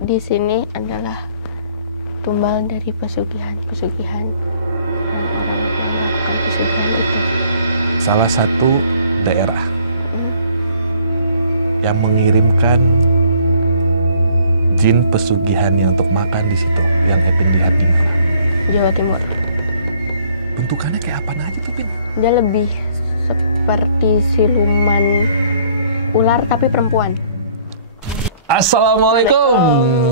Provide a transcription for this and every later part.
di sini adalah tumbal dari pesugihan orang-orang yang melakukan pesugihan itu. Salah satu daerah yang mengirimkan jin pesugihannya untuk makan di situ, yang Epin lihat di mana? Jawa Timur. Bentukannya kayak apa aja tuh, Pin? Dia lebih seperti siluman ular tapi perempuan. Assalamualaikum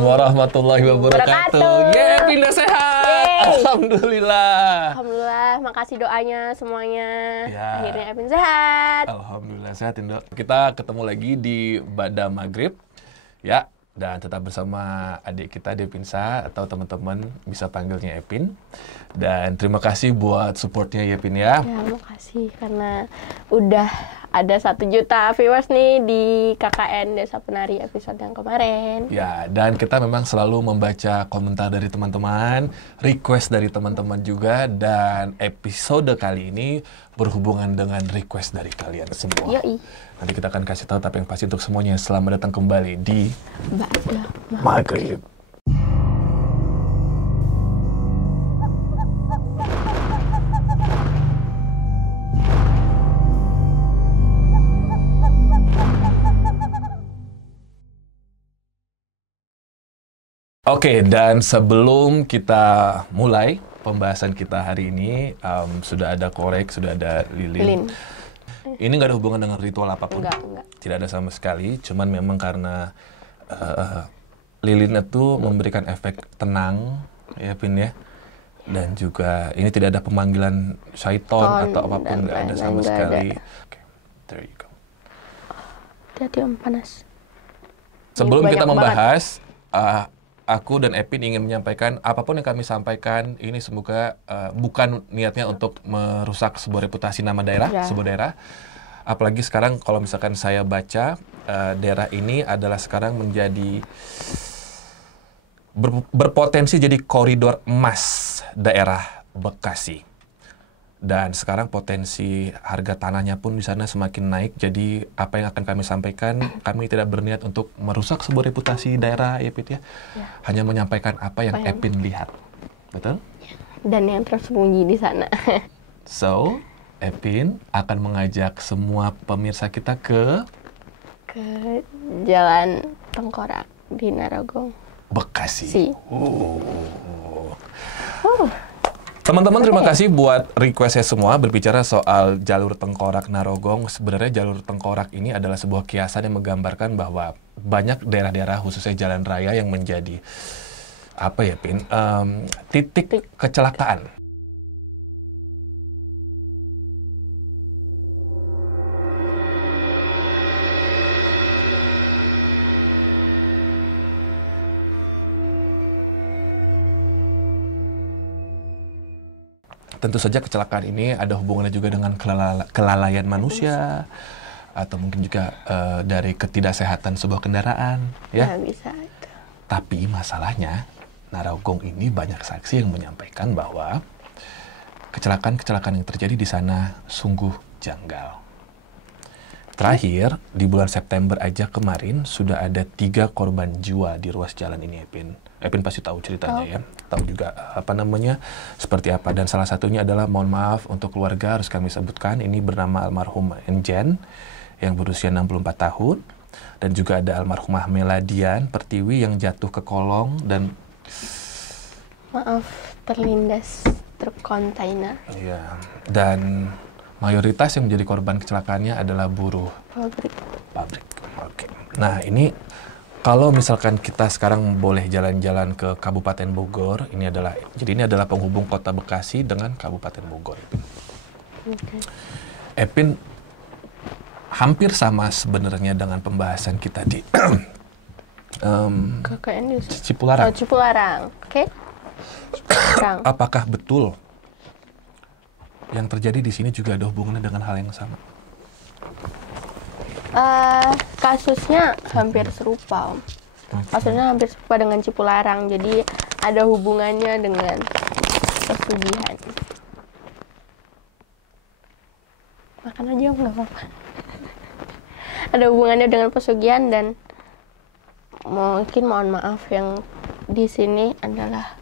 warahmatullahi wabarakatuh. Yeay, Pindah sehat. Yeay. Alhamdulillah. Alhamdulillah, makasih doanya semuanya. Ya. Akhirnya Epin sehat. Alhamdulillah sehat, Indo. Kita ketemu lagi di Bada Maghrib. Ya, dan tetap bersama adik kita Depinsa, atau teman-teman bisa panggilnya Epin. Dan terima kasih buat supportnya ya, Pin ya. Ya, makasih karena udah ada 1 juta viewers nih di KKN Desa Penari episode yang kemarin. Ya, dan kita memang selalu membaca komentar dari teman-teman, request dari teman-teman juga, dan episode kali ini berhubungan dengan request dari kalian semua. Yoi. Nanti kita akan kasih tahu, tapi yang pasti untuk semuanya, selamat datang kembali di Bada Maghrib. Oke, dan sebelum kita mulai pembahasan kita hari ini, sudah ada Korek, sudah ada Lilin. Ini nggak ada hubungan dengan ritual apapun. Enggak. Tidak ada sama sekali, cuman memang karena Lilin itu memberikan efek tenang, ya Pin ya. Dan juga ini tidak ada pemanggilan syaiton atau apapun, nggak ada sama sekali. Oke, there you go. Hati-hati Om, panas. Sebelum Ini kita banyak membahas, aku dan Epin ingin menyampaikan apapun yang kami sampaikan ini semoga bukan niatnya untuk merusak sebuah reputasi nama daerah, sebuah daerah. Apalagi sekarang kalau misalkan saya baca daerah ini adalah sekarang menjadi berpotensi jadi koridor emas daerah Bekasi. Dan sekarang potensi harga tanahnya pun di sana semakin naik. Jadi apa yang akan kami sampaikan, kami tidak berniat untuk merusak sebuah reputasi daerah, ya Pit ya. Hanya menyampaikan apa yang Epin lihat. Betul? Dan yang tersembunyi di sana. So, Epin akan mengajak semua pemirsa kita ke Jalan Tengkorak di Narogong, Bekasi. Teman-teman, terima kasih buat requestnya semua berbicara soal jalur Tengkorak Narogong. Sebenarnya jalur Tengkorak ini adalah sebuah kiasan yang menggambarkan bahwa banyak daerah-daerah khususnya jalan raya yang menjadi apa ya, Pin? Titik kecelakaan. Tentu saja kecelakaan ini ada hubungannya juga dengan kelalaian manusia, atau mungkin juga dari ketidaksehatan sebuah kendaraan, ya. Nggak bisa itu. Tapi masalahnya, Narogong ini banyak saksi yang menyampaikan bahwa kecelakaan-kecelakaan yang terjadi di sana sungguh janggal. Terakhir, di bulan September aja kemarin, sudah ada 3 korban jiwa di ruas jalan ini, Epin. Epin pasti tahu ceritanya ya. Tahu juga seperti apa. Dan salah satunya adalah, mohon maaf untuk keluarga harus kami sebutkan, ini bernama almarhum Enjen yang berusia 64 tahun. Dan juga ada almarhumah Meladian Pertiwi yang jatuh ke kolong dan Maaf, terlindas truk kontainer. Iya. Dan mayoritas yang menjadi korban kecelakaannya adalah buruh pabrik. Oke. Nah, ini kalau misalkan kita sekarang boleh jalan-jalan ke Kabupaten Bogor, ini adalah penghubung Kota Bekasi dengan Kabupaten Bogor. Epin hampir sama sebenarnya dengan pembahasan kita di Cipularang. Cipularang, oke. Apakah betul yang terjadi di sini juga ada hubungannya dengan hal yang sama? Kasusnya hampir serupa, Om. Kasusnya hampir serupa dengan Cipularang, jadi ada hubungannya dengan pesugihan. Makan aja Om, nggak apa-apa. Ada hubungannya dengan pesugihan dan mungkin mohon maaf yang di sini adalah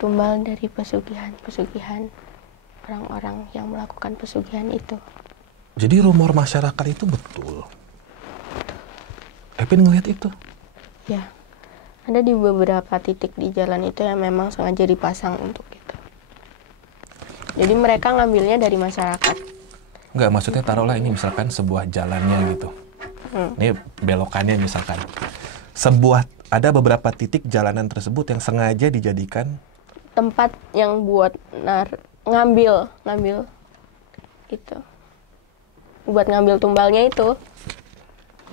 tumbal dari pesugihan orang-orang yang melakukan pesugihan itu. Jadi rumor masyarakat itu betul. Epin ngeliat itu. Ya, ada di beberapa titik di jalan itu yang memang sengaja dipasang untuk itu. Jadi mereka ngambilnya dari masyarakat. Enggak, maksudnya taruhlah ini misalkan sebuah jalannya gitu. Ini belokannya misalkan. Ada beberapa titik jalanan tersebut yang sengaja dijadikan tempat yang buat ngambil itu. Buat ngambil tumbalnya itu.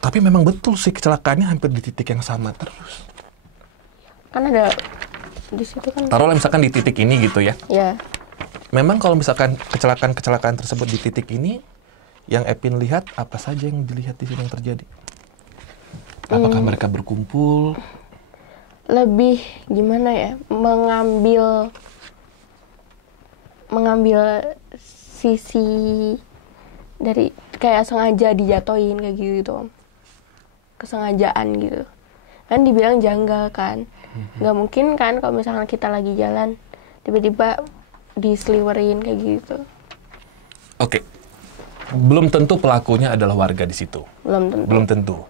Tapi memang betul sih kecelakaannya hampir di titik yang sama terus. Kan ada di situ kan. Taruhlah misalkan di titik ini gitu ya. Ya. Memang kalau misalkan kecelakaan tersebut di titik ini, yang Epin lihat apa saja yang dilihat di sini yang terjadi? Apakah mereka berkumpul? Lebih gimana ya? Mengambil sisi dari kayak sengaja dijatoin kayak gitu. Kesengajaan gitu. Kan dibilang janggal kan. Nggak mungkin kan kalau misalkan kita lagi jalan tiba-tiba diseliwerin kayak gitu. Oke. Belum tentu pelakunya adalah warga di situ. Belum tentu.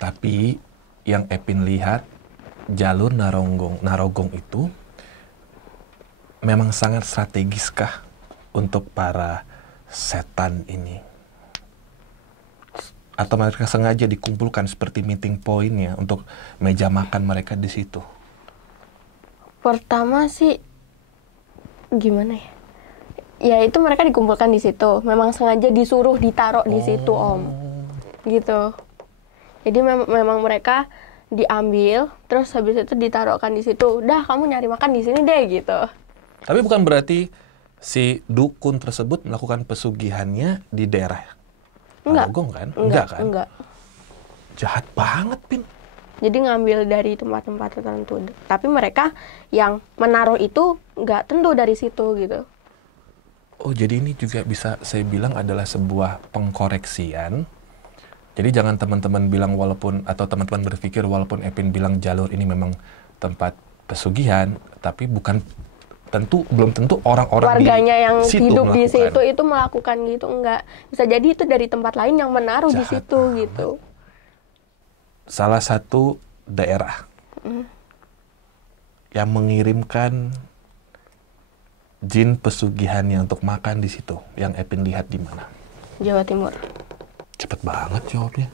Tapi yang Epin lihat jalur Narogong itu memang sangat strategiskah untuk para setan ini? Atau mereka sengaja dikumpulkan seperti meeting point-nya untuk meja makan mereka di situ? Pertama sih gimana ya? Ya itu mereka dikumpulkan di situ. Memang sengaja disuruh ditaruh di situ, Om. Gitu. Jadi memang mereka diambil, terus habis itu ditaruhkan di situ. Udah, kamu nyari makan di sini deh, gitu. Tapi bukan berarti si dukun tersebut melakukan pesugihannya di daerah Narogong kan? Enggak kan? Enggak. Jahat banget, Pin. Jadi ngambil dari tempat-tempat tertentu. Tapi mereka yang menaruh itu nggak tentu dari situ, gitu. Oh, jadi ini juga bisa saya bilang adalah sebuah pengkoreksian. Jadi jangan teman-teman bilang atau teman-teman berpikir walaupun Epin bilang jalur ini memang tempat pesugihan, tapi belum tentu orang-orang warganya yang hidup di situ melakukan. itu melakukan gitu, enggak. Bisa jadi itu dari tempat lain yang menaruh di situ gitu. Salah satu daerah yang mengirimkan jin pesugihannya untuk makan di situ, yang Epin lihat di mana? Jawa Timur. Cepet banget jawabnya.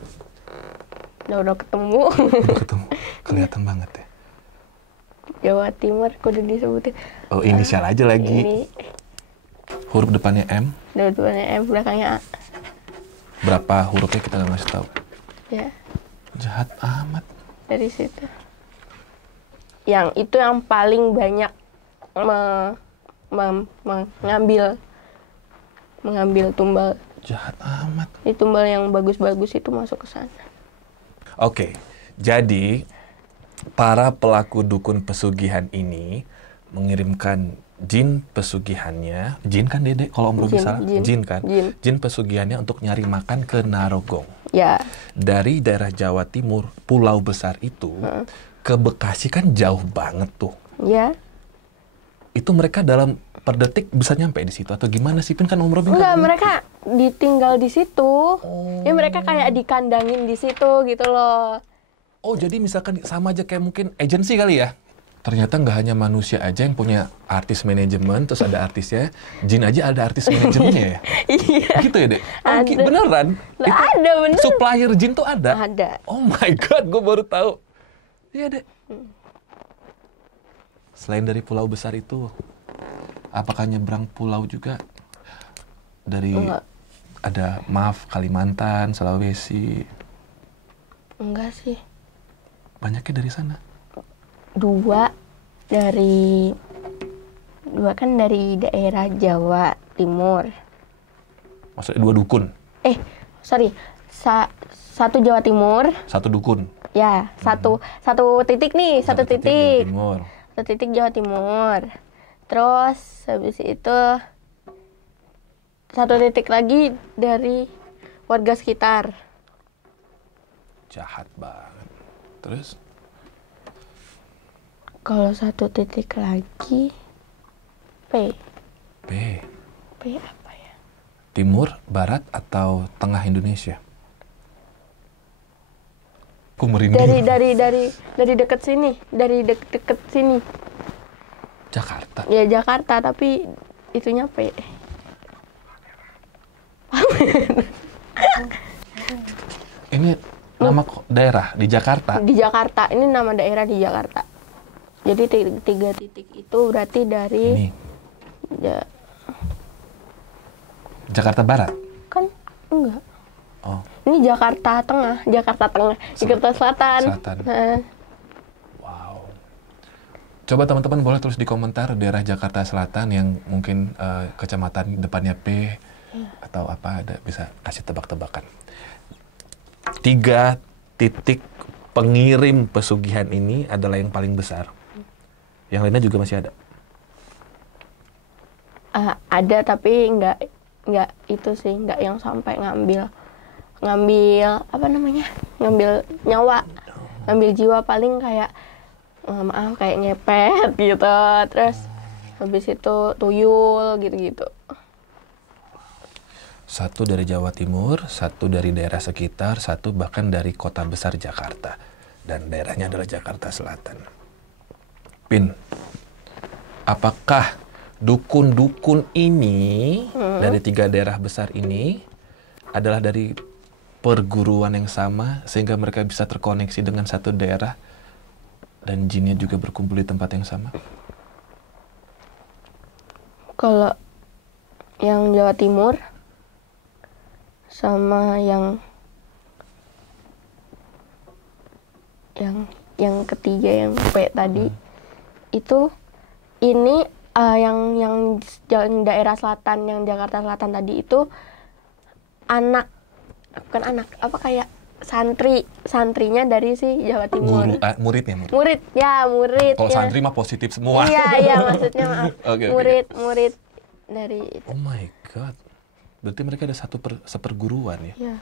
Udah ketemu. Udah ketemu. Kelihatan banget ya. Jawa Timur kudu disebutin. Oh, inisial aja lagi. Ini Huruf depannya M. depannya M, belakangnya A. Berapa hurufnya kita nggak ngasih tahu. Ya, Jahat amat. dari situ. Yang itu yang paling banyak mengambil tumbal. Jahat amat. Di tumbal yang bagus-bagus itu masuk ke sana. Oke, jadi para pelaku dukun pesugihan ini mengirimkan jin pesugihannya. Jin kan Dede? Kalau Om Robi salah? Jin kan? Jin pesugihannya untuk nyari makan ke Narogong. Ya. Dari daerah Jawa Timur, pulau besar itu, ke Bekasi kan jauh banget tuh. Ya. Itu mereka dalam per detik bisa nyampe di situ atau gimana sih? Kan Om Robi enggak, mereka ditinggal di situ. Ya mereka kayak dikandangin di situ gitu loh. Oh, jadi misalkan sama aja kayak mungkin agensi kali ya? Ternyata nggak hanya manusia aja yang punya artis manajemen, terus ada artisnya. Jin aja ada artis manajemennya ya? Iya. Gitu ya, Dek? Ada. Beneran? Lah, ada, bener. Supplier jin tuh ada? Ada. Oh my God, gue baru tahu. Iya, Dek. Selain dari pulau besar itu, apakah nyebrang pulau juga? Dari Enggak. ada, Kalimantan, Sulawesi. Enggak sih. Banyaknya dari sana. Dua kan dari daerah Jawa Timur. Maksudnya 2 dukun? Sorry. Satu Jawa Timur. 1 dukun? Ya, satu titik nih, satu titik. Jawa Timur. Satu titik Jawa Timur. Terus habis itu 1 titik lagi dari warga sekitar. Jahat banget. Terus? Kalau 1 titik lagi, P. P. P apa ya? Timur, barat, atau tengah Indonesia? Aku merinding. Dari dekat sini, deket sini. Jakarta. Ya Jakarta, tapi itunya P. Ini nama daerah di Jakarta. Di Jakarta, ini nama daerah di Jakarta. Jadi 3 titik itu berarti dari Ini Jakarta Barat. kan enggak. Oh, Ini Jakarta Tengah, Jakarta Selatan. Selatan. Nah, wow. Coba teman-teman boleh tulis di komentar daerah Jakarta Selatan yang mungkin kecamatan depannya P atau apa, ada bisa kasih tebak-tebakan. 3 titik pengirim pesugihan ini adalah yang paling besar. Yang lainnya juga masih ada. ada tapi enggak itu sih, enggak yang sampai ngambil apa namanya? Ngambil nyawa, ngambil jiwa, paling kayak maaf kayak ngepet gitu. Terus habis itu tuyul gitu-gitu. 1 dari Jawa Timur, 1 dari daerah sekitar, 1 bahkan dari kota besar Jakarta. Dan daerahnya adalah Jakarta Selatan. Pin, apakah dukun-dukun ini dari 3 daerah besar ini adalah dari perguruan yang sama sehingga mereka bisa terkoneksi dengan 1 daerah dan jinnya juga berkumpul di tempat yang sama? Kalau yang Jawa Timur sama yang ketiga yang P tadi itu, ini yang daerah selatan, yang Jakarta Selatan tadi itu bukan anak, apa kayak santrinya dari si Jawa Timur. Muridnya. Murid. Kalau ya. santri mah positif semua. Iya maksudnya maaf. Oke. Murid dari itu. Oh my god. Berarti mereka ada seperguruan ya? Iya.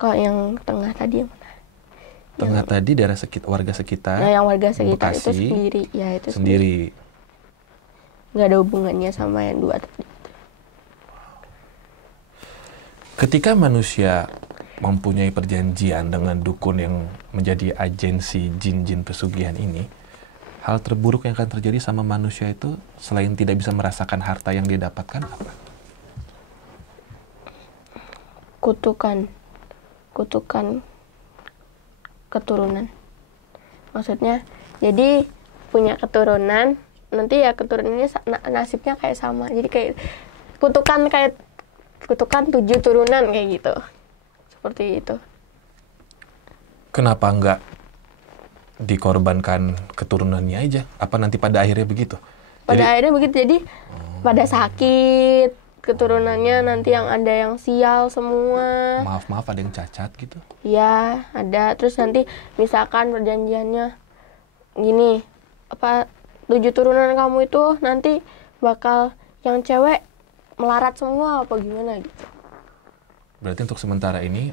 Kalau yang tengah tadi yang mana? Tengah tadi daerah warga sekitar. Nah, yang warga sekitar itu Bekasi, sendiri. Ya, itu sendiri. Nggak ada hubungannya sama yang 2 tadi. Ketika manusia mempunyai perjanjian dengan dukun yang menjadi agensi jin-jin pesugihan ini, hal terburuk yang akan terjadi sama manusia itu selain tidak bisa merasakan harta yang dia dapatkan apa? Kutukan keturunan. Maksudnya, jadi punya keturunan, nanti ya keturunannya nasibnya kayak sama. Jadi kayak kutukan 7 turunan kayak gitu. Seperti itu. Kenapa nggak dikorbankan keturunannya aja? Apa nanti pada akhirnya begitu? Akhirnya begitu, jadi pada sakit, keturunannya nanti yang ada yang sial semua. Maaf ada yang cacat gitu? Ya, ada. Terus nanti misalkan perjanjiannya gini, 7 turunan kamu itu nanti bakal yang cewek melarat semua apa gimana gitu. Berarti untuk sementara ini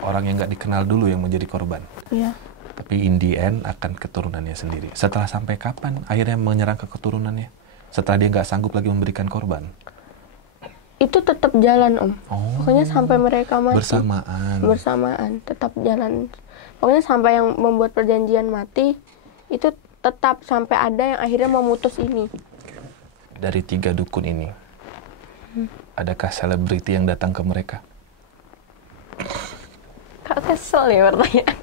orang yang nggak dikenal dulu yang menjadi korban. Iya. Tapi in the end akan keturunannya sendiri. Setelah sampai kapan akhirnya menyerang ke keturunannya? Setelah dia nggak sanggup lagi memberikan korban? Itu tetap jalan, Om. Oh, Pokoknya sampai mereka mati. Bersamaan. Tetap jalan. Pokoknya sampai yang membuat perjanjian mati, itu tetap sampai ada yang akhirnya memutus ini. Dari 3 dukun ini, adakah selebriti yang datang ke mereka? Kak kesel nih pertanyaan.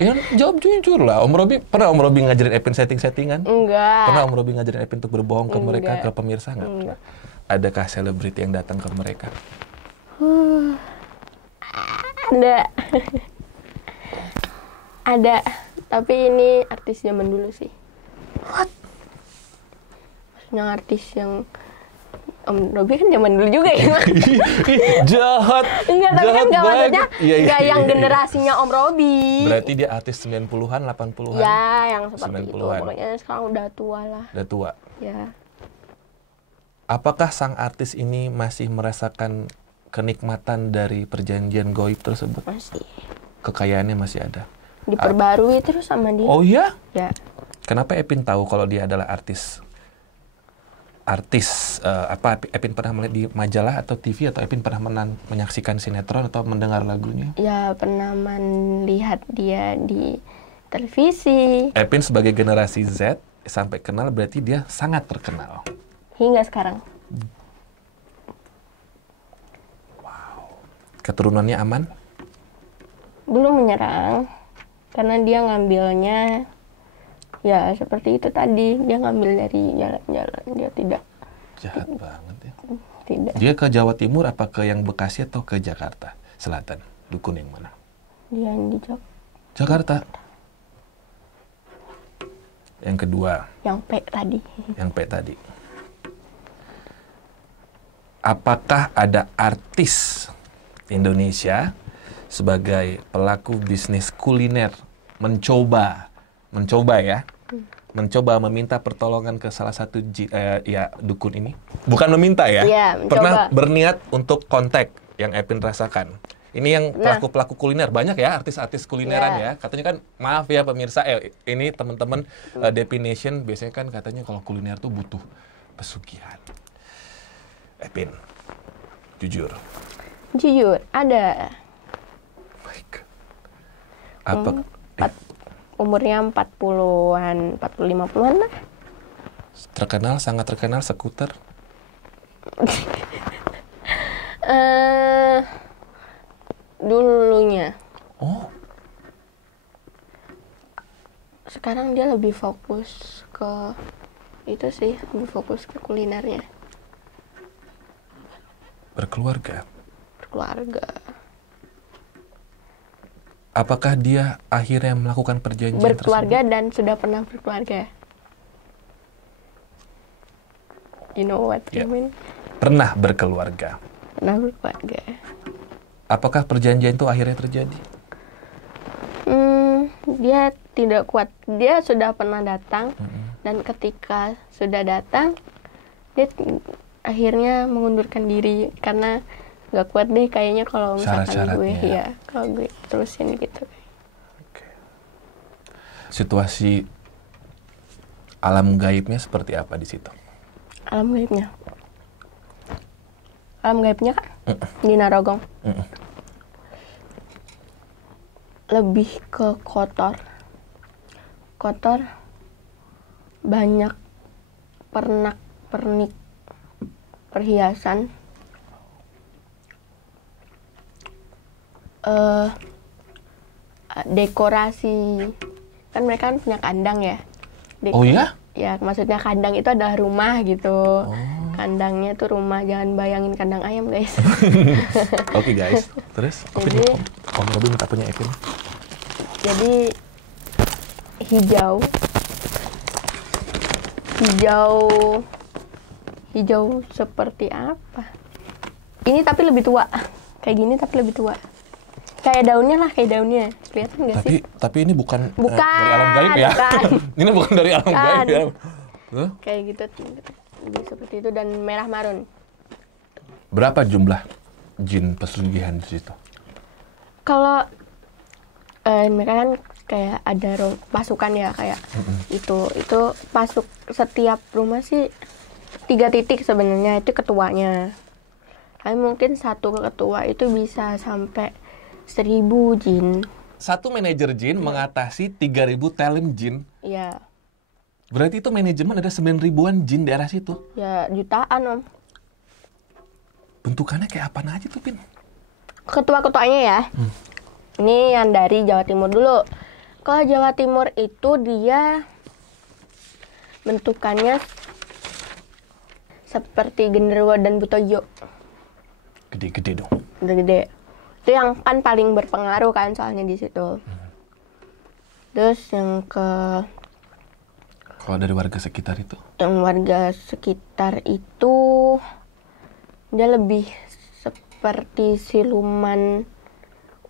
Ya, jawab jujur lah. Pernah Om Robi ngajarin Epin setting-settingan? Enggak. Pernah Om Robi ngajarin Epin untuk berbohong ke mereka, Enggak. ke pemirsa nggak? Enggak. Adakah selebriti yang datang ke mereka? Ada. Ada. Tapi ini artis zaman dulu sih. What? Maksudnya artis yang Om Robi kan zaman dulu juga ya. Jahat. Enggak, tapi kan enggak maksudnya Iya. enggak yang generasinya Om Robi. Berarti dia artis 90-an, 80-an? Ya, yang seperti itu. 90-an. Pokoknya sekarang udah tua lah. Udah tua. Ya. Apakah sang artis ini masih merasakan kenikmatan dari perjanjian gaib tersebut? Masih. kekayaannya masih ada. Diperbarui terus sama dia. Oh iya? Ya. Kenapa Epin tahu kalau dia adalah artis? Epin pernah melihat di majalah atau TV, atau Epin pernah menyaksikan sinetron atau mendengar lagunya? Ya, pernah melihat dia di televisi. Epin sebagai generasi Z sampai kenal, berarti dia sangat terkenal. Hingga sekarang. Keturunannya aman? Belum menyerang. Karena dia ngambilnya ya seperti itu tadi. Dia ngambil dari jalan-jalan. Dia tidak. Jahat banget ya. Tidak. Dia ke Jawa Timur apa ke yang Bekasi atau ke Jakarta Selatan? Dukun yang mana? Dia yang di Jakarta. Yang kedua. Yang P tadi. Yang P tadi. Apakah ada artis Indonesia sebagai pelaku bisnis kuliner mencoba meminta pertolongan ke salah satu dukun ini? Bukan meminta ya? Iya, mencoba. Pernah berniat untuk kontak yang Epin rasakan. Ini yang pelaku-pelaku kuliner. Banyak ya artis-artis kulineran ya. Katanya kan, maaf ya pemirsa, ini teman-teman Definition biasanya kan katanya kalau kuliner tuh butuh pesugihan. Epin, jujur. Jujur, ada. Baik. Apa? Umurnya 40-an, 40-50-an lah. Terkenal, sangat terkenal, skuter. Dulunya. Oh. Sekarang dia lebih fokus ke itu sih, lebih fokus ke kulinernya. Berkeluarga. Apakah dia akhirnya melakukan perjanjian berkeluarga tersebut? Dan sudah pernah berkeluarga. You know what I mean? Pernah berkeluarga. Pernah berkeluarga. Apakah perjanjian itu akhirnya terjadi? Dia tidak kuat. Dia sudah pernah datang, dan ketika sudah datang, dia akhirnya mengundurkan diri karena nggak kuat deh kayaknya kalau misalkan kalau gue terusin gitu. Okay. Situasi alam gaibnya seperti apa di situ? Alam gaibnya kan di Narogong. Lebih ke kotor, banyak pernak-pernik perhiasan, dekorasi. Kan mereka kan punya kandang ya. Oh ya? Ya, maksudnya kandang itu adalah rumah gitu. Kandangnya tuh rumah, jangan bayangin kandang ayam, guys. Oke, guys. Terus, Om Robin minta punya Epin. Jadi hijau seperti apa? Ini tapi lebih tua. Kayak gini tapi lebih tua. Kayak daunnya. Kelihatan nggak sih? Tapi ini bukan dari alam gaib ya. Ini bukan dari alam gaib ya. Kayak gitu, seperti itu, dan merah marun. Berapa jumlah jin pesugihan di situ? Kalau mereka kan kayak ada pasukan ya, kayak itu setiap rumah sih 3 titik sebenarnya, itu ketuanya. Tapi mungkin satu ketua itu bisa sampai 1000 jin. Satu manajer jin mengatasi 3000 talent jin. Iya. Berarti itu manajemen ada 9.000-an jin di daerah situ. Ya, jutaan, Om. Bentukannya kayak apa aja tuh, Pin? Ketua-ketuanya ya. Ini yang dari Jawa Timur dulu. Kalau Jawa Timur itu dia bentukannya seperti genderuwo dan butojo. Gede-gede dong. Gede-gede. Itu yang kan paling berpengaruh kan soalnya di situ. Terus yang kalau dari warga sekitar itu? Yang warga sekitar itu dia lebih seperti siluman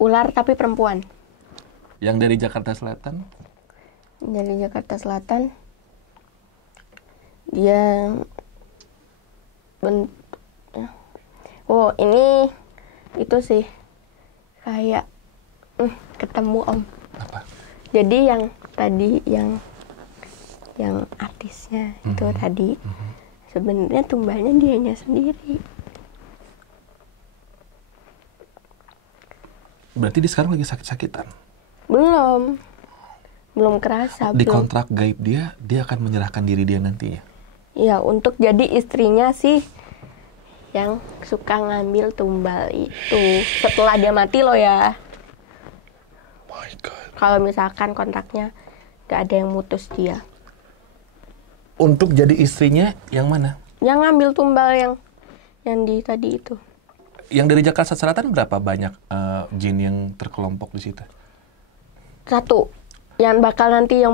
ular tapi perempuan. Yang dari Jakarta Selatan? Dari Jakarta Selatan dia ini itu sih kayak ketemu Om. Apa? Jadi yang tadi yang artisnya itu tadi sebenarnya tumbalnya dianya sendiri. Berarti dia sekarang lagi sakit-sakitan? Belum kerasa. Di belum. kontrak gaib dia akan menyerahkan diri dia nantinya? Ya, untuk jadi istrinya sih yang suka ngambil tumbal itu. Setelah dia mati loh ya. My God. Kalau misalkan kontraknya gak ada yang mutus dia. Untuk jadi istrinya yang mana? Yang ngambil tumbal yang di tadi itu. Yang dari Jakarta Selatan berapa banyak jin yang terkelompok di situ? 1. Yang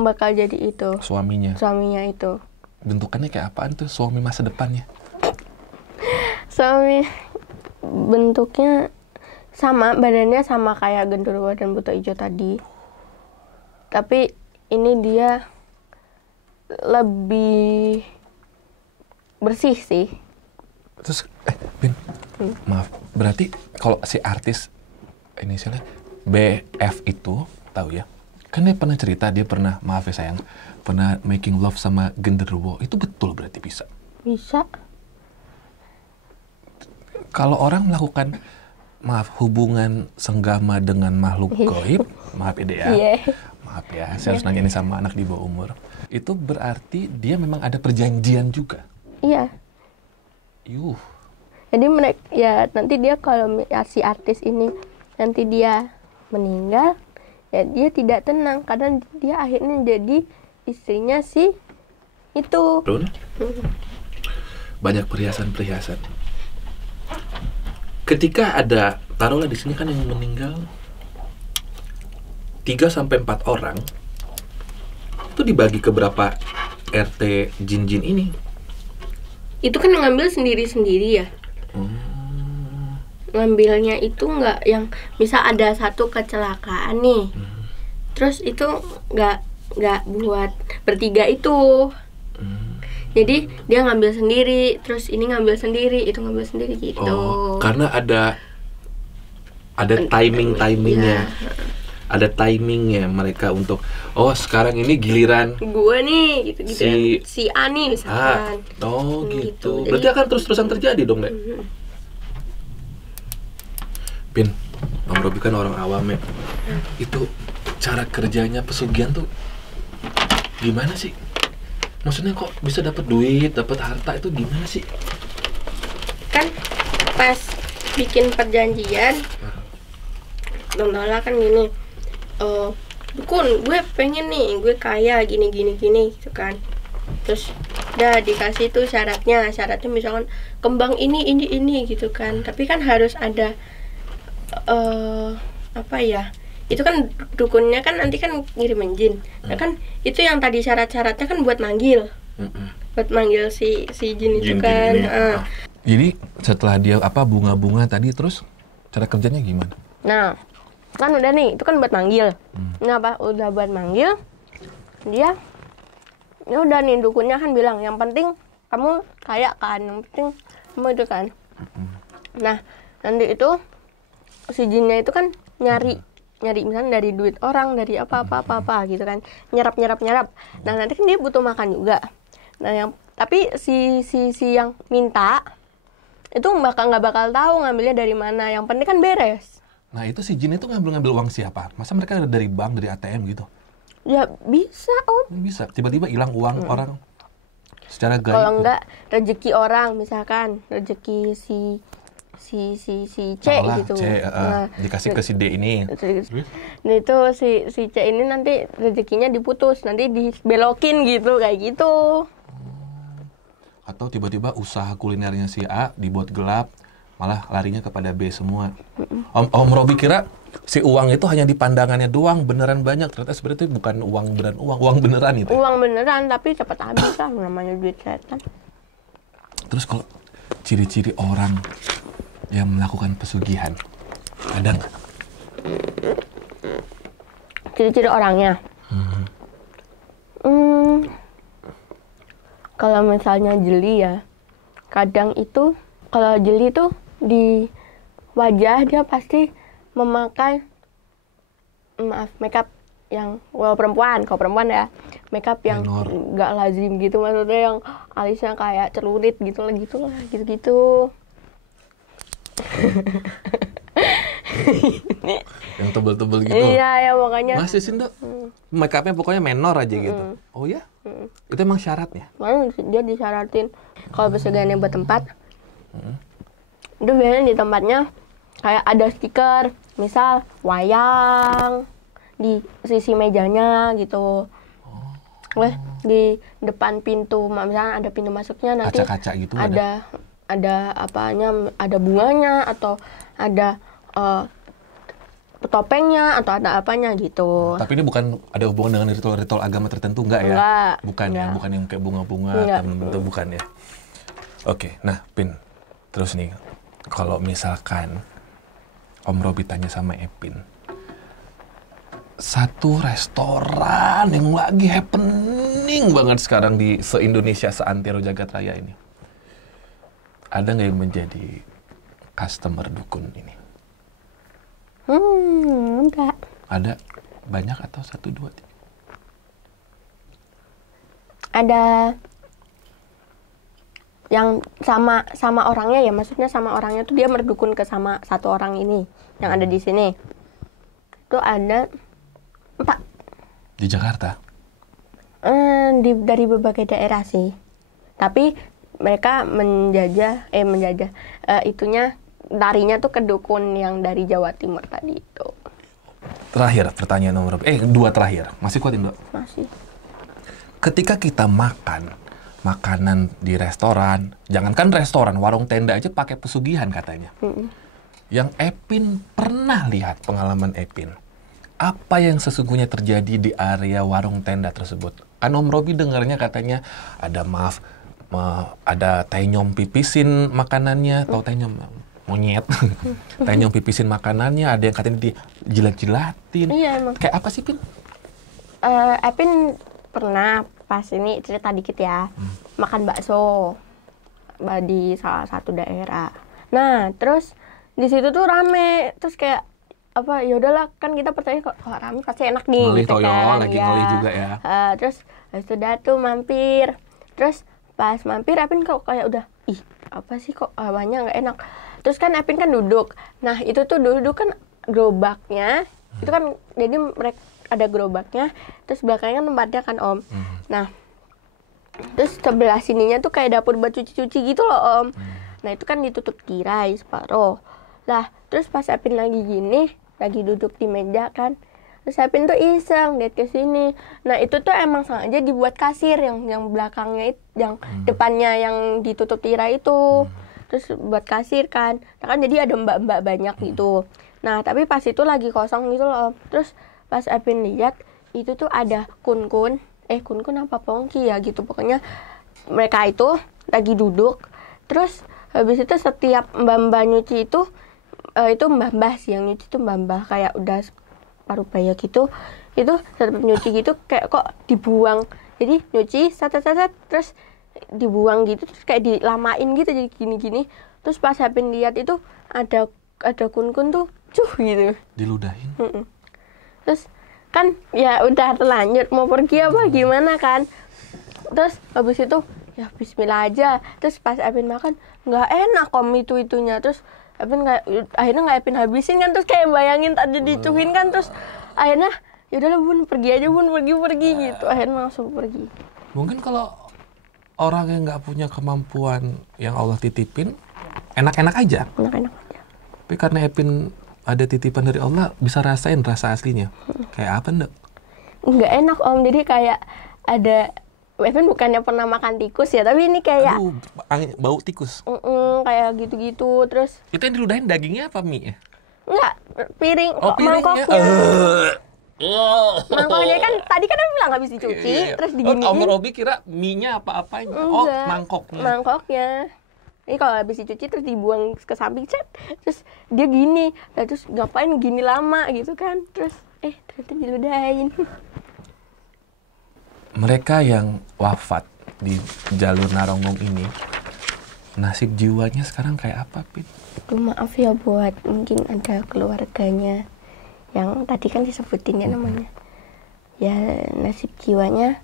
bakal jadi itu. Suaminya Itu. bentukannya kayak apaan tuh suami masa depannya? Suami bentuknya sama, badannya sama kayak genderuwo dan buta hijau tadi. Tapi ini dia lebih bersih sih. Terus, Bin, maaf, berarti kalau si artis inisialnya BF itu, tahu ya? Kan dia pernah cerita, dia pernah, maaf ya sayang, pernah making love sama genderuwo. Itu betul berarti bisa? Bisa. Kalau orang melakukan, maaf, hubungan senggama dengan makhluk gaib, maaf ya Dek ya, Iya. maaf ya, saya harus nanya ini sama anak di bawah umur. Itu berarti dia memang ada perjanjian juga? Iya. Yuh. Jadi ya nanti dia kalau si artis ini nanti dia meninggal, ya dia tidak tenang karena dia akhirnya jadi istrinya si itu. Brun, banyak perhiasan-perhiasan. Ketika ada, taruhlah di sini kan yang meninggal 3-4 orang, itu dibagi ke berapa RT jin-jin ini? Itu kan ngambil sendiri-sendiri ya. Ngambilnya itu nggak yang bisa ada satu kecelakaan nih. Terus itu nggak buat bertiga itu. Jadi dia ngambil sendiri, terus ini ngambil sendiri, itu ngambil sendiri gitu. Oh, karena ada timingnya. Ya. Ada timingnya mereka untuk, oh sekarang ini giliran Gue nih gitu si A nih misalkan. Oh gitu. Gitu. Berarti akan terus-terusan terjadi dong, Nek? Pin, Om Robi kan orang awam ya. Itu cara kerjanya pesugihan tuh gimana sih? Maksudnya kok bisa dapat duit, dapat harta itu gimana sih? Kan pas bikin perjanjian, Dong Dola kan gini, Dukun, gue pengen nih, gue kaya gini gitu kan. Terus udah dikasih tuh syaratnya misalkan kembang ini gitu kan. Tapi kan harus ada apa ya? Itu kan dukunnya kan nanti kan ngirimin jin. Nah kan itu yang tadi syarat-syaratnya kan buat manggil. Buat manggil si jin itu kan. Jadi setelah dia bunga-bunga tadi, terus cara kerjanya gimana? Nah, kan udah nih, itu kan buat manggil. Nah, udah buat manggil, dia ya udah nih dukunnya kan bilang yang penting kamu kaya kan, yang penting kamu itu kan. Nah, nanti itu si jinnya itu kan nyari misalnya dari duit orang, dari apa gitu kan, nyerap. Nah, nanti kan dia butuh makan juga. Nah, tapi si yang minta itu nggak bakal tahu ngambilnya dari mana. Yang penting kan beres. Nah, itu si jin itu ngambil uang siapa? Masa mereka ada dari bank, dari ATM gitu? Ya bisa, Om. Bisa. Tiba-tiba hilang uang orang secara gaib. Kalau enggak rezeki orang, misalkan rezeki si C Nah, gitu. dikasih ke si D ini. Nah, itu si C ini nanti rezekinya diputus, nanti dibelokin gitu, kayak gitu. Atau tiba-tiba usaha kulinernya si A dibuat gelap, malah larinya kepada B semua. Om Robi kira si uang itu hanya di pandangannya doang, beneran banyak. Ternyata sebenarnya itu bukan uang beneran itu. Uang beneran, tapi cepat habis lah, namanya duit setan. Terus kalau ciri-ciri orang yang melakukan pesugihan, ada nggak? Ciri-ciri orangnya. Kalau misalnya jeli ya, kadang itu kalau jeli tuh di wajah dia pasti memakai maaf, makeup yang kalau perempuan ya, makeup yang Minor. nggak lazim gitu, maksudnya yang alisnya kayak celurit gitu lah, gitu. Yang tebel-tebel gitu. Iya, ya makanya. Masih sih, Dok. Make upnya pokoknya menor aja gitu. Oh ya? Itu emang syaratnya? Makanya dia disyaratin kalau pesugihannya buat tempat, itu biasanya di tempatnya kayak ada stiker, misal wayang di sisi mejanya gitu. Terus di depan pintu, misalnya ada pintu masuknya nanti Kaca-kaca gitu ada apanya, ada bunganya atau ada topengnya atau ada apanya gitu. Tapi ini bukan ada hubungan dengan ritual-ritual agama tertentu, enggak ya? Enggak. Bukan ya, bukan yang kayak bunga-bunga, Enggak. itu bukan ya. Oke, nah Pin, terus nih, kalau misalkan Om Robi tanya sama Epin, satu restoran yang lagi happening banget sekarang di se-Indonesia, seantero jagat raya ini, ada nggak yang menjadi customer dukun ini? Enggak. Ada banyak atau 1, 2, 3? Ada yang sama orangnya ya, maksudnya sama orangnya tuh dia berdukun ke sama satu orang ini yang ada di sini. Itu ada 4. Di Jakarta? Dari berbagai daerah sih. Tapi mereka itunya larinya tuh ke dukun yang dari Jawa Timur tadi itu. Terakhir, pertanyaan nomor 2 terakhir. Masih kuatin, Dok? Masih. Ketika kita makan makanan di restoran, jangankan restoran, warung tenda aja pakai pesugihan katanya. Yang Epin pernah lihat, pengalaman Epin, apa yang sesungguhnya terjadi di area warung tenda tersebut? Kan Om Robi dengarnya katanya ada ada tenyom pipisin makanannya, atau tenyom monyet, tenyom pipisin makanannya, ada yang katanya dijilat-jilatin. Iya emang. Kayak apa sih, Pin? Epin pernah pas ini cerita dikit ya, makan bakso di salah satu daerah. Nah terus di situ tuh rame, terus kayak apa, ya udahlah kan kita percaya kok rame pasti enak nih, Ngelih gitu toyo, kan. lagi ngelih juga ya. Terus sudah tuh mampir, terus pas mampir Epin kok kayak udah apa sih kok banyak nggak enak. Terus kan Epin kan duduk, nah itu tuh duduk kan gerobaknya itu kan, jadi mereka ada gerobaknya, terus belakangnya tempatnya kan Om. Nah, terus sebelah sininya tuh kayak dapur buat cuci-cuci gitu loh Om. Nah itu kan ditutup tirai separuh. Lah, terus pas Epin lagi gini, lagi duduk di meja kan, terus Epin tuh iseng lihat ke sini. Nah itu tuh emang sengaja dibuat kasir yang belakangnya itu, yang depannya yang ditutup tirai itu. Terus buat kasir kan, nah, kan jadi ada mbak-mbak banyak gitu. Nah tapi pas itu lagi kosong gitu loh Om. Terus pas Epin lihat itu tuh ada kun-kun apa pongki ya gitu, pokoknya mereka itu lagi duduk. Terus habis itu setiap mbak-mbak nyuci itu mbah-mbah sih yang nyuci, itu mbah-mbah kayak udah paruh baya gitu, itu setiap nyuci gitu kayak kok dibuang, jadi nyuci sat terus dibuang gitu, terus kayak dilamain gitu jadi gini-gini. Terus pas Epin lihat itu ada kun-kun tuh gitu Diludahin? Terus kan ya udah terlanjur mau pergi apa gimana kan, terus habis itu ya bismillah aja. Terus pas Epin makan nggak enak Om itunya, terus Epin akhirnya nggak Epin habisin kan, terus kayak bayangin tadi dicuhin kan, terus akhirnya yaudahlah Bun pergi aja Bun, pergi gitu, akhirnya langsung pergi. Mungkin kalau orang yang nggak punya kemampuan yang Allah titipin, enak-enak aja. Tapi karena Epin ada titipan dari Allah, bisa rasain rasa aslinya. Kayak apa, Nduk? Nggak enak Om, jadi kayak ada, Epin bukannya pernah makan tikus ya, tapi ini kayak Aduh, bau tikus. kayak gitu-gitu. Terus Itu yang diludahin dagingnya apa mie? enggak, piring, Piringnya. mangkoknya. Mangkoknya kan tadi kan aku bilang habis dicuci, terus diginiin. Om Robi kira mie-nya apa-apanya. Enggak, Mangkoknya. Mangkoknya. Ini kalau habis dicuci terus dibuang ke samping, terus dia gini, nah, terus ngapain gini lama gitu kan, terus ternyata diludahin. Mereka yang wafat di jalur Narogong ini, nasib jiwanya sekarang kayak apa, Pin? Maaf ya buat mungkin ada keluarganya yang tadi kan disebutin ya namanya. Ya nasib jiwanya.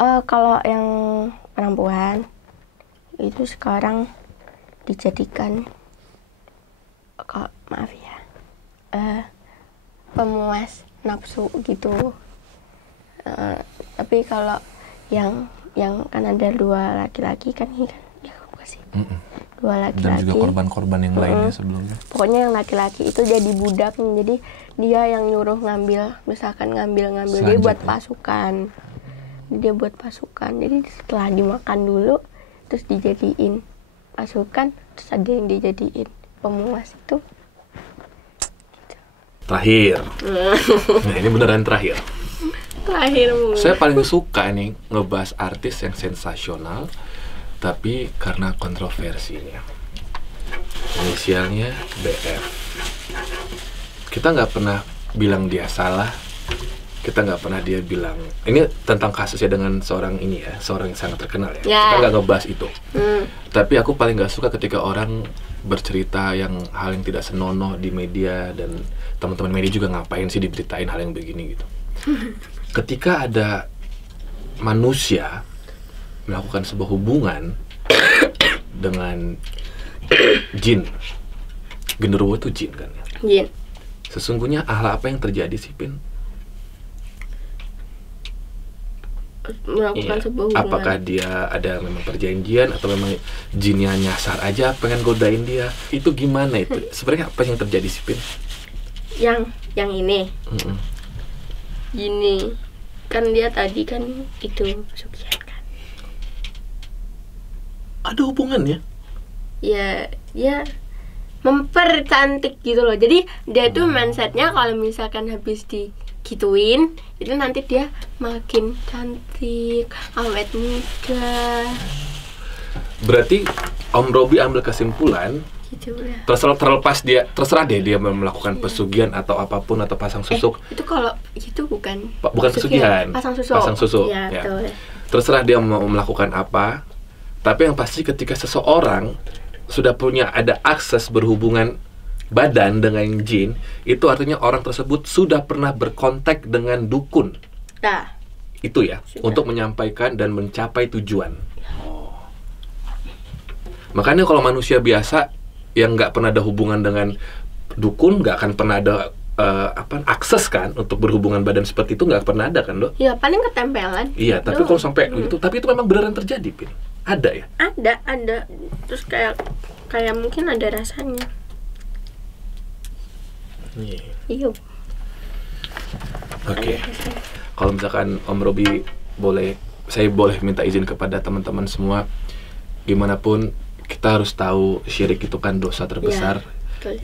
Kalau yang perempuan itu sekarang dijadikan maaf ya, pemuas nafsu gitu. Tapi kalau yang kan ada 2 laki-laki kan ini kan ya kasih 2 laki-laki. Dan juga korban-korban yang lainnya sebelumnya. Pokoknya yang laki-laki itu jadi budak, jadi dia yang nyuruh ngambil, misalkan ngambil dia buat pasukan. Dia buat pasukan. Jadi setelah dimakan dulu terus dijadiin pasukan, terus ada yang dijadiin pemuas itu. Terakhir. Nah, ini beneran terakhir. Terakhir. Saya paling suka nih ngebahas artis yang sensasional, tapi karena kontroversinya. Inisialnya BF. Kita nggak pernah bilang dia salah. Kita nggak pernah dia bilang. Ini tentang kasusnya dengan seorang ini ya, seorang yang sangat terkenal ya. Kita nggak ngebahas itu. Tapi aku paling nggak suka ketika orang bercerita hal yang tidak senonoh di media, dan teman-teman media juga ngapain sih diberitain hal yang begini gitu. Ketika ada manusia melakukan sebuah hubungan dengan jin, genderuwo itu jin kan ya? Jin. Sesungguhnya hal apa yang terjadi sih, Pin? Melakukan sebuah hubungan. Apakah dia ada memang perjanjian atau memang jinnya nyasar aja pengen godain dia? Itu gimana itu? Sebenarnya apa yang terjadi sih, Pin? Yang ini. Gini, kan dia tadi kan itu pesugihan kan. Ada hubungannya? Ya mempercantik gitu loh. Jadi dia tuh mindsetnya kalau misalkan habis digituin itu nanti dia makin cantik, awet muda. Berarti Om Robi ambil kesimpulan Gitu lah. terserah deh dia melakukan pesugihan atau apapun, atau pasang susuk. Itu kalau itu bukan pesugihan, pasang susuk. Ya. Betul. Terserah dia mau melakukan apa, tapi yang pasti ketika seseorang sudah ada akses berhubungan badan dengan jin, itu artinya orang tersebut sudah pernah berkontak dengan dukun. Nah, itu ya, sudah. Untuk menyampaikan dan mencapai tujuan. Makanya kalau manusia biasa yang nggak pernah ada hubungan dengan dukun, nggak akan pernah ada akses kan untuk berhubungan badan seperti itu, nggak pernah ada kan, Dok? Ya paling ketempelan. Iya, tapi kalau sampai itu, tapi itu memang beneran terjadi, Pin. Ada ya? Ada. Terus kayak mungkin ada rasanya. Iya. Oke. Kalau misalkan Om Robi saya boleh minta izin kepada teman-teman semua, gimana pun kita harus tahu syirik itu kan dosa terbesar,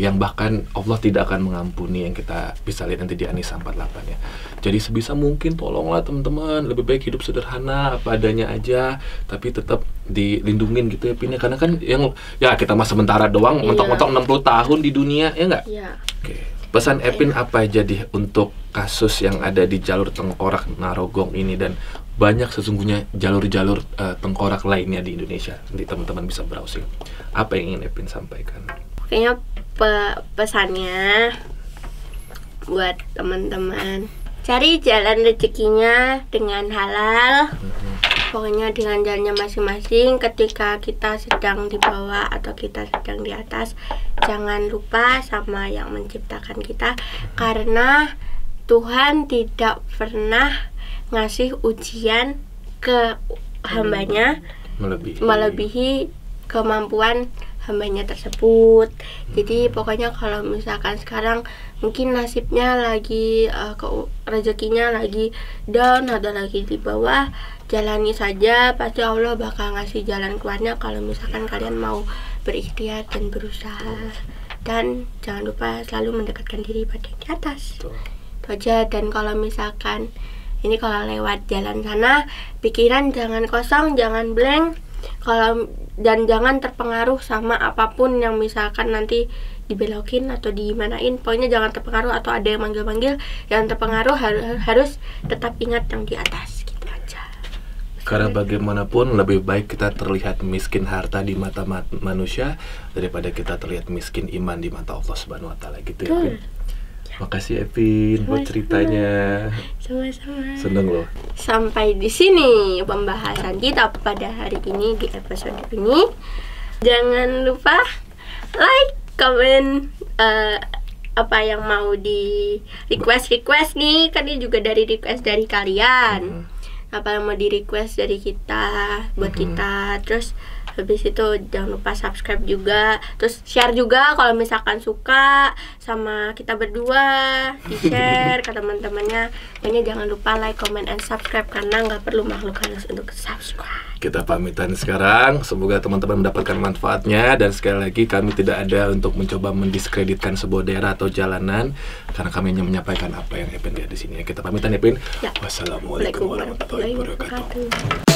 yang bahkan Allah tidak akan mengampuni, yang kita bisa lihat nanti di An-Nisa 48 ya. Jadi sebisa mungkin tolonglah teman-teman, lebih baik hidup sederhana, apa adanya aja, tapi tetap dilindungin gitu ya, Pin. Karena kan kita mah sementara doang, mentok-mentok 60 tahun di dunia, ya nggak? Iya. Oke. Pesan Epin apa jadi untuk kasus yang ada di jalur tengkorak Narogong ini, dan banyak sesungguhnya jalur-jalur tengkorak lainnya di Indonesia? Nanti teman-teman bisa browsing. Apa yang ingin Epin sampaikan? Kayaknya pesannya buat teman-teman, cari jalan rezekinya dengan halal. Pokoknya dengan jalannya masing-masing. Ketika kita sedang di bawah atau kita sedang di atas, jangan lupa sama yang menciptakan kita, karena Tuhan tidak pernah ngasih ujian ke hambanya melebihi kemampuan hambanya tersebut. Jadi pokoknya kalau misalkan sekarang mungkin nasibnya lagi rezekinya lagi down atau lagi di bawah, jalani saja, pasti Allah bakal ngasih jalan keluarnya kalau misalkan kalian mau berikhtiar dan berusaha. Dan jangan lupa selalu mendekatkan diri pada yang di atas. Itu aja. Dan kalau misalkan ini kalau lewat jalan sana, pikiran jangan kosong, jangan blank. Dan jangan terpengaruh sama apapun yang misalkan nanti dibelokin atau dimanain. Pokoknya jangan terpengaruh atau ada yang manggil-manggil, jangan terpengaruh, harus tetap ingat yang di atas. Gitu aja. Karena bagaimanapun lebih baik kita terlihat miskin harta di mata manusia daripada kita terlihat miskin iman di mata Allah Subhanahu wa taala, gitu ya. Makasih Epin buat ceritanya. Sama-sama. Seneng loh. Sampai di sini pembahasan kita pada hari ini di episode ini. Jangan lupa like, comment, apa yang mau di request nih, kan ini juga dari request dari kalian. Apa yang mau di request dari kita buat kita. Terus habis itu jangan lupa subscribe juga, terus share juga kalau misalkan suka sama kita berdua, di share ke teman-temannya. Pokoknya jangan lupa like, comment, and subscribe karena nggak perlu makhluk halus untuk subscribe. Kita pamitan sekarang, semoga teman-teman mendapatkan manfaatnya, dan sekali lagi kami tidak ada untuk mencoba mendiskreditkan sebuah daerah atau jalanan, karena kami hanya menyampaikan apa yang Epin lihat di sini. Kita pamitan Epin. Ya. Wassalamualaikum warahmatullahi wabarakatuh.